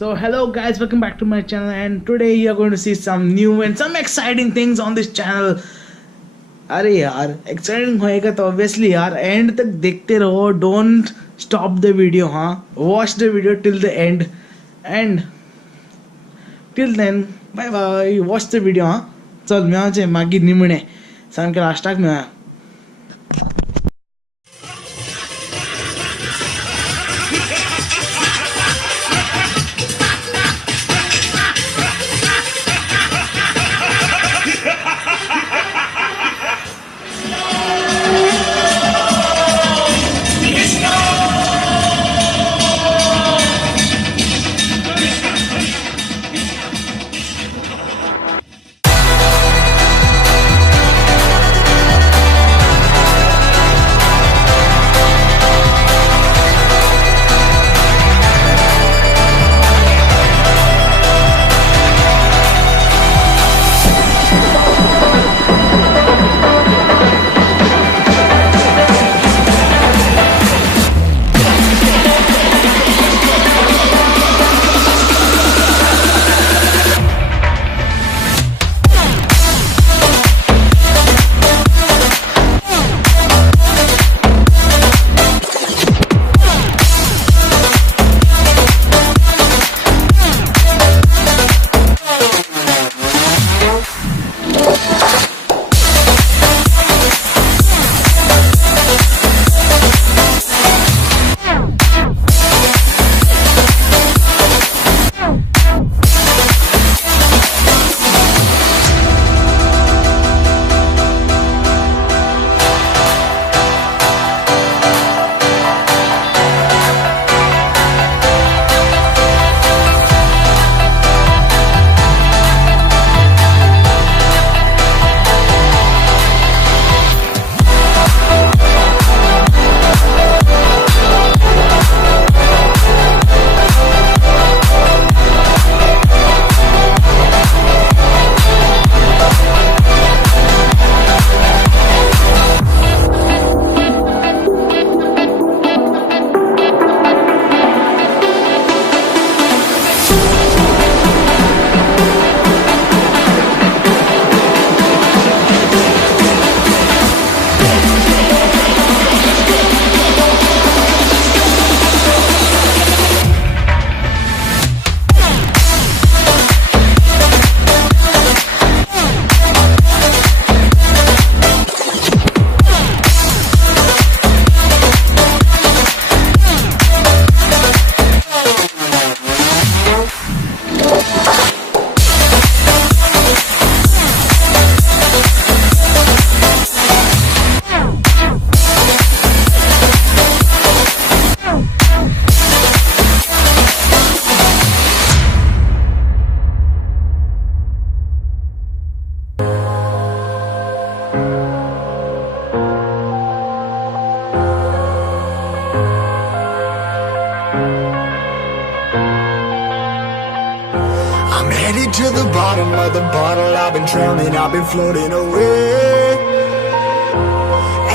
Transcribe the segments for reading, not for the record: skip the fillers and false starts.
So hello guys, welcome back to my channel, and today you are going to see some new and some exciting things on this channel. अरे यार exciting होएगा तो obviously यार and तक देखते रहो, don't stop the video. हाँ, watch the video till the end and till then bye bye. Watch the video. हाँ चल मेळचे मागीर निमणे सामके लास्टाक मेळया. To the bottom of the bottle, I've been drowning, I've been floating away.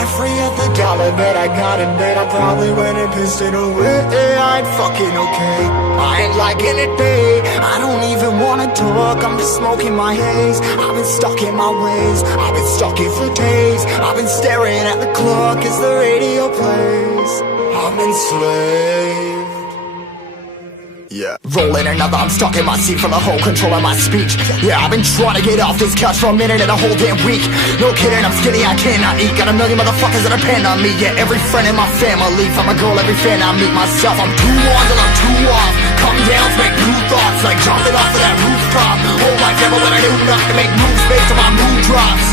Every other dollar that I got in bed, I probably went and pissed it away. I ain't fucking okay, I ain't liking it, babe. I don't even wanna talk, I'm just smoking my haze. I've been stuck in my ways, I've been stuck here for days. I've been staring at the clock as the radio plays. I'm enslaved. Yeah, rolling another, I'm stuck in my seat from the whole control of my speech. Yeah, I've been trying to get off this couch for a minute and a whole damn week. No kidding, I'm skinny, I cannot eat. Got a million motherfuckers that depend on me. Yeah, every friend in my family, from a girl, every fan I meet myself. I'm too on till I'm too off. Come down to make new thoughts, like jumping off of that rooftop. Whole life never when I do nothing to make moves based on my mood drops.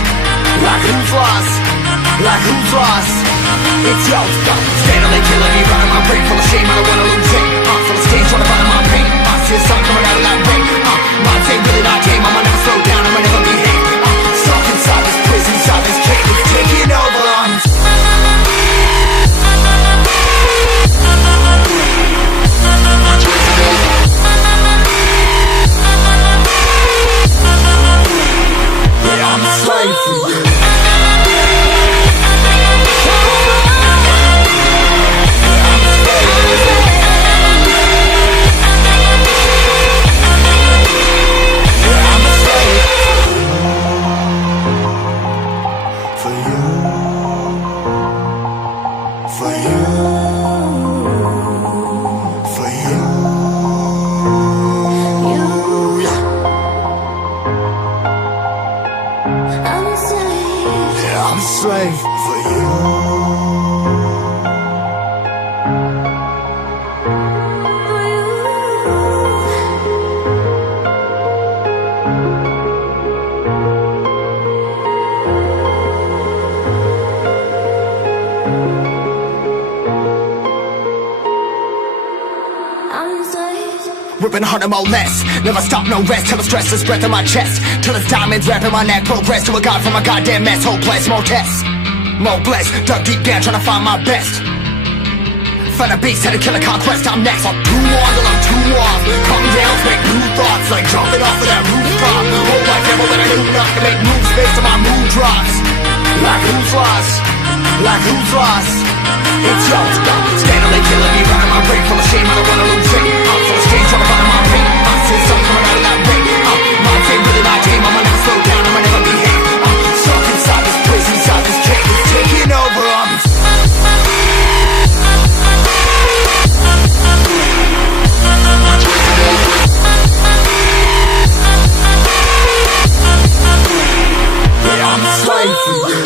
Like who's lost? Like who's lost? It's yo, steadily killing me, running my brain full of shame, I don't wanna lose it. Full of stage, trying to find my pain. I see the sun coming out of that rain. Minds ain't really not tame, I'ma never slow down, I'ma never behave. Stuck inside this prison, inside this cage, it's taking over. Yeah, I'm a slave for you. for you, for you. Yeah, I'm a slave for you. Ripping harder, more less. Never stop, no rest. Till the stress is breath in my chest. Till it's diamonds wrapping my neck. Progress to a god from a goddamn mess. Hopeless, more tests, more blessed. Dug deep down trying to find my best. Find a beast, had to kill a conquest. I'm next. I'm too on till I'm too off. Calm down, make new thoughts. Like jumping off of that rooftop. Whole life never let I do not to make moves based on my mood drops. Like who's lost? Like who's lost? It's yours, steadily killing me, running my brain full of shame. I don't wanna lose it. I'm full of stage, trying to find my pain. I see something coming out of that rain. My fame really my game. I'ma never slow down, I'ma never behave. I'm stuck inside this place, inside this cage. It's taking over. I'm a slave for you.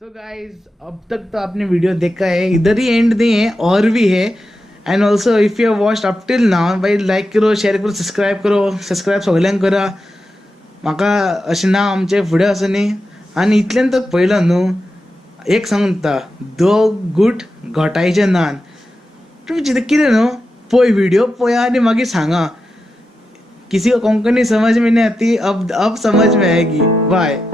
तो guys अब तक तो आपने video देखा है, इधर ही and नहीं है और भी है. And also if you watched up till now by like करो, शेअर करो, सबस्क्रायब सगळ्यांक करा. म्हाका अशें ना आमचे फुडें असं न्ही. आनी इतल्यान तो पळयलो न्हू, एक सांगता दो गुट घोटायचे नान. तुमी चिंता कितें न्हू, पळय व्हिडिओ पळया आनी मागीर सांगा. किसी को कोंकणी समझ में नहीं आती, अब समझ में आएगी. बाय.